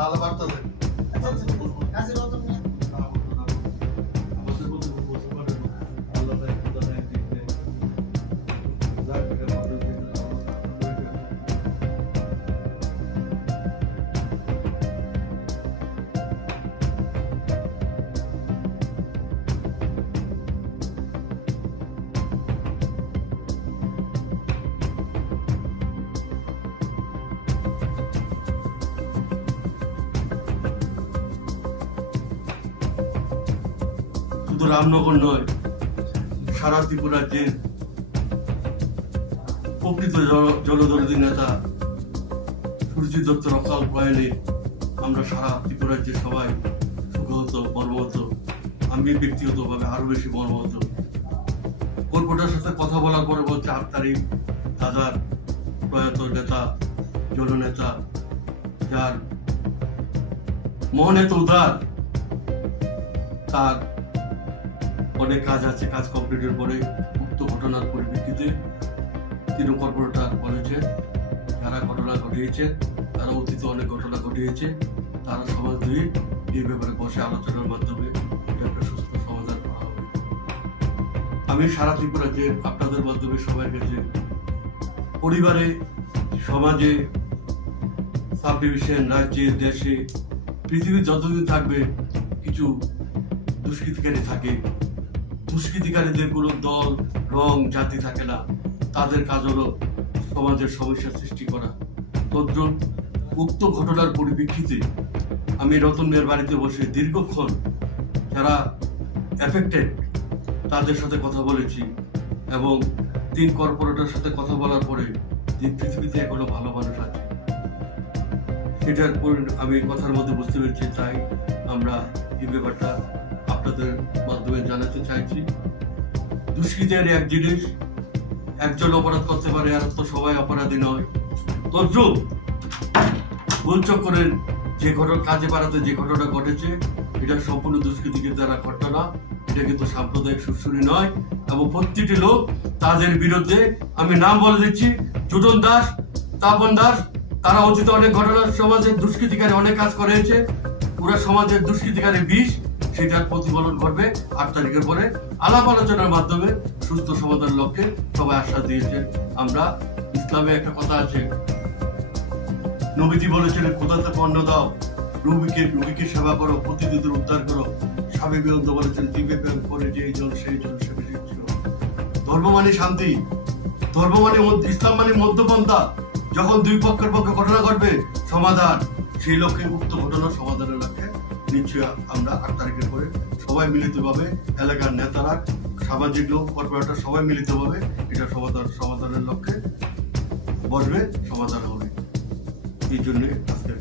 ভালো বার্তা দেন শুধু রামনগর নয়, সারা ত্রিপুরা যে প্রকৃত জলদরদী নেতা সুরজিৎ দত্তর অকাল প্রয়াণে আমরা সারা ত্রিপুরার যে সবাই সুখহত মর্মাহত, আমি ব্যক্তিগতভাবে আরো বেশি মর্মাহত। কর্পোরেটার সাথে কথা বলার পরে বলছে 8 তারিখ দাদার প্রয়াত নেতা, জননেতা, যার মন এত উদার, তার অনেক কাজ আছে, কাজ কমপ্লিটের পরে উক্ত ঘটনার পরিপ্রেক্ষিতে তিনি কর্পোরেটর বলেছে যারা ঘটনা ঘটিয়েছে, তারা অতীতে অনেক ঘটনা ঘটিয়েছে, তারা সমাজ দিয়ে এই ব্যাপারে বসে আলোচনার মাধ্যমে একটা সুস্থ সমাধান করা হবে। আমি সারা ত্রিপুরাকে আপনাদের মাধ্যমে সবার কাছে পরিবারে, সমাজে, সাব ডিভিশন, রাজ্যে, দেশে, পৃথিবী যতদিন থাকবে কিছু দুষ্কৃতিকারী থাকে, দুষ্কৃতিকারীদের কোনো দল, রং, জাতি থাকে না। তাদের কাজ হলো সমাজের সমস্যা সৃষ্টি করা। তদ্রুপ উক্ত ঘটনার পরিপ্রেক্ষিতে আমি রতন মিয়ার বাড়িতে বসে দীর্ঘক্ষণ যারা এফেক্টেড তাদের সাথে কথা বলেছি এবং 3 কর্পোরেটরের সাথে কথা বলার পরে যে পৃথিবীতে এখনো ভালো মানুষ আছে সেটার আমি কথার মধ্যে বুঝতে পেরেছি। তাই আমরা এই ব্যাপারটা আপনাদের মাধ্যমে জানাতে চাইছি। দুষ্কৃতের এক জিনিস, একজন অপরাধ করতে পারে আর তো সবাই অপরাধী নয়। তদ্রুপ গোলচক্করের যে কাজে পাড়াতে যে ঘটনা ঘটেছে এটা সম্পূর্ণ দুষ্কৃতিকে দ্বারা ঘটনা, এটা কিন্তু সাম্প্রদায়িক সুরসুরি নয় এবং প্রতিটি লোক তাদের বিরুদ্ধে আমি নাম বলে দিচ্ছি, জুটন দাস, তাপন দাস, তারা অতীতে অনেক ঘটনা সমাজের দুষ্কৃতিকারী অনেক কাজ করেছে। পুরো সমাজের দুষ্কৃতিকারী বিষ, সেটার প্রতিফলন ঘটবে 8 তারিখের পরে। আলাপ আলোচনার মাধ্যমে সুস্থ সমাধান লক্ষ্যে সবাই আশ্বাস দিয়েছেন। আমরা ইসলামে একটা কথা আছে, নবীজি বলেছিলেন খোদা থেকে অন্ন দাও, রুগীকে সেবা করো, প্রতিদিনের উদ্ধার করো। স্বামী বিবেকানন্দ বলেছেন দিবে প্রেম করে যে জন সেই জন সে ছিল। ধর্ম মানে শান্তি, ধর্ম মানে ইসলাম মানে মধ্যপন্থা। যখন 2 পক্ষের পক্ষে ঘটনা ঘটবে সমাধান, সেই লক্ষ্যে উক্ত ঘটনার সমাধানের লক্ষ্যে নিশ্চয় আমরা 8 তারিখের পরে সবাই মিলিতভাবে, এলাকার নেতারা, সামাজিক লোক, কর্পোরেটর সবাই মিলিতভাবে এটা সমাধানের লক্ষ্যে বসবে, সমাধান হবে। এই জন্য আজকের